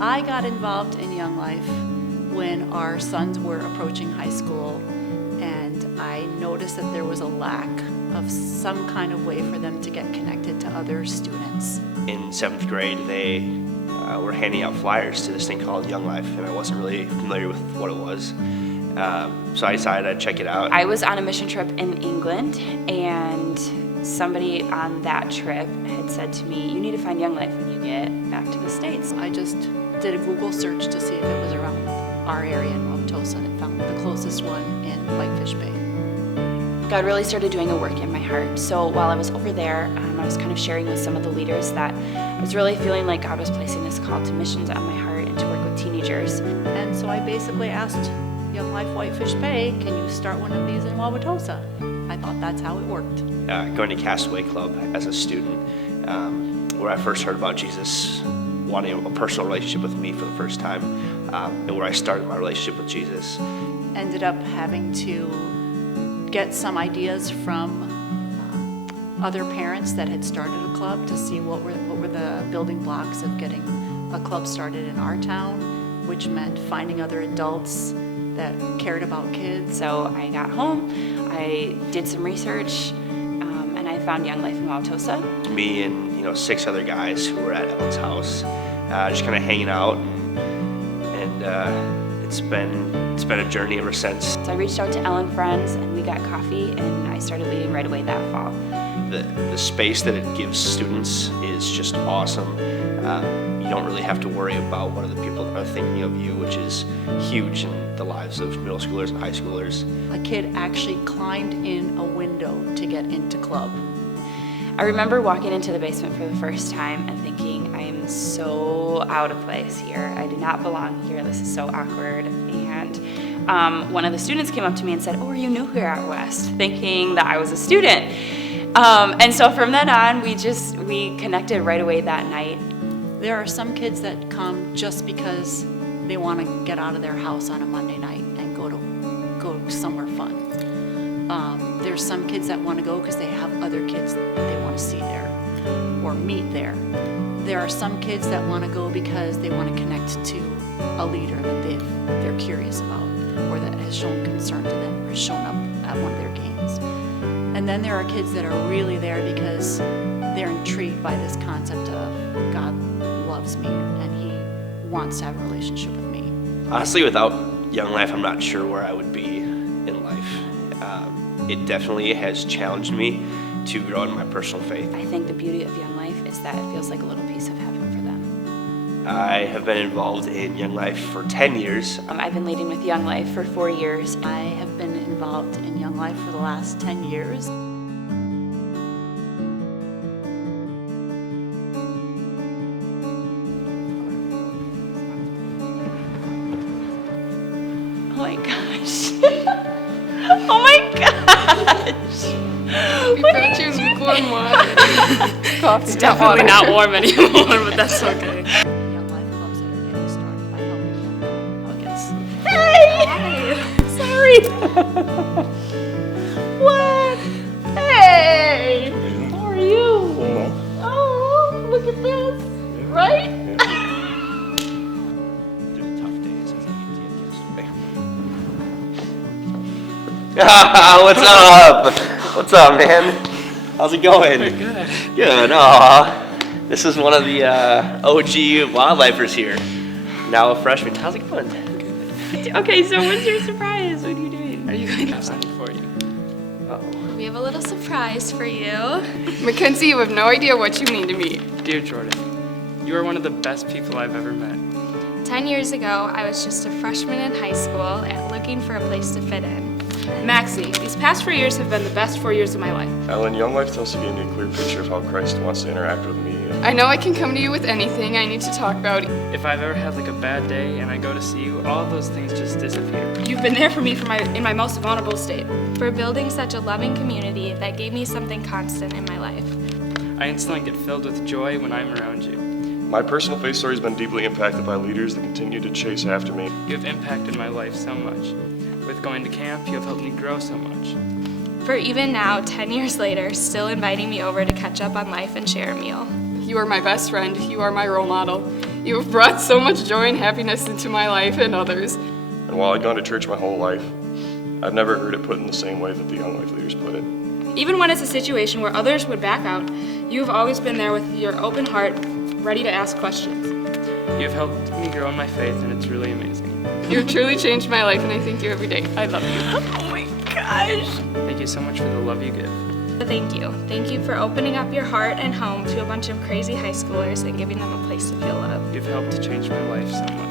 I got involved in Young Life when our sons were approaching high school, and I noticed that there was a lack of some kind of way for them to get connected to other students. In 7th grade, they were handing out flyers to this thing called Young Life, and I wasn't really familiar with what it was. So I decided I'd check it out. I was on a mission trip in England, and somebody on that trip had said to me, you need to find Young Life when you get back to the States. I just did a Google search to see if it was around our area in Tosa, and found the closest one in Whitefish Bay. God really started doing a work in my heart. So while I was over there, I was kind of sharing with some of the leaders that I was really feeling like God was placing this call to missions on my heart and to work with teenagers. And so I basically asked Young Life Whitefish Bay, can you start one of these in Wauwatosa? I thought that's how it worked. Going to Castaway Club as a student, where I first heard about Jesus wanting a personal relationship with me for the first time, and where I started my relationship with Jesus. Ended up having to get some ideas from other parents that had started a club to see what were the building blocks of getting a club started in our town, which meant finding other adults that cared about kids. So I got home, I did some research, and I found Young Life in Wauwatosa. Me and 6 other guys who were at Ellen's house, just kind of hanging out, and it's been a journey ever since. So I reached out to Ellen Friends, and we got coffee, and I started leading right away that fall. The space that it gives students is just awesome. You don't really have to worry about what other people are thinking of you, which is huge in the lives of middle schoolers and high schoolers. A kid actually climbed in a window to get into club. I remember walking into the basement for the first time and thinking, I am so out of place here. I do not belong here. This is so awkward. And one of the students came up to me and said, oh, are you new here at West? Thinking that I was a student. And so from then on, we connected right away that night. There are some kids that come just because they want to get out of their house on a Monday night and go somewhere fun. There's some kids that want to go because they have other kids that they want to see there or meet there. There are some kids that want to go because they want to connect to a leader that they're curious about or that has shown concern to them or has shown up at one of their games. And then there are kids that are really there because they're intrigued by this concept of God loves me and He wants to have a relationship with me. Honestly, without Young Life, I'm not sure where I would be in life. It definitely has challenged me to grow in my personal faith. I think the beauty of Young Life is that it feels like a little piece of heaven for them. I have been involved in Young Life for 10 years. I've been leading with Young Life for 4 years. I have been involved in Young Life for the last 10 years. Oh my gosh. Oh my gosh. We thought she was warm water. Coffee. It's definitely not warm anymore, but that's okay. Young Life clubs that are getting started by helping them how it gets. Hey! Sorry. What? Hey! How are you? Oh, look at this. Right? Through the tough days, as I did yesterday. What's up? What's up, man? How's it going? Good. Good. Aw. This is one of the OG wildlifers here. Now a freshman. How's it going? Okay, so what's your surprise? What are you doing? Are you going to have something for you? Uh-oh. We have a little surprise for you. Mackenzie, you have no idea what you mean to me. Dear Jordan, you are one of the best people I've ever met. 10 years ago, I was just a freshman in high school and looking for a place to fit in. Maxie, these past 4 years have been the best 4 years of my life. Ellen, Young Life Tosa gave me a clear picture of how Christ wants to interact with me. I know I can come to you with anything I need to talk about. If I've ever had like a bad day and I go to see you, all of those things just disappear. You've been there for me in my most vulnerable state. For building such a loving community that gave me something constant in my life. I instantly get filled with joy when I'm around you. My personal faith story has been deeply impacted by leaders that continue to chase after me. You have impacted my life so much. With going to camp, you have helped me grow so much. For even now, 10 years later, still inviting me over to catch up on life and share a meal. You are my best friend. You are my role model. You have brought so much joy and happiness into my life and others. And while I'd gone to church my whole life, I've never heard it put in the same way that the Young Life leaders put it. Even when it's a situation where others would back out, you've always been there with your open heart, ready to ask questions. You have helped me grow in my faith, and it's really amazing. You have truly changed my life, and I thank you every day. I love you. Oh my gosh. Thank you so much for the love you give. Thank you. Thank you for opening up your heart and home to a bunch of crazy high schoolers and giving them a place to feel love. You've helped to change my life so much.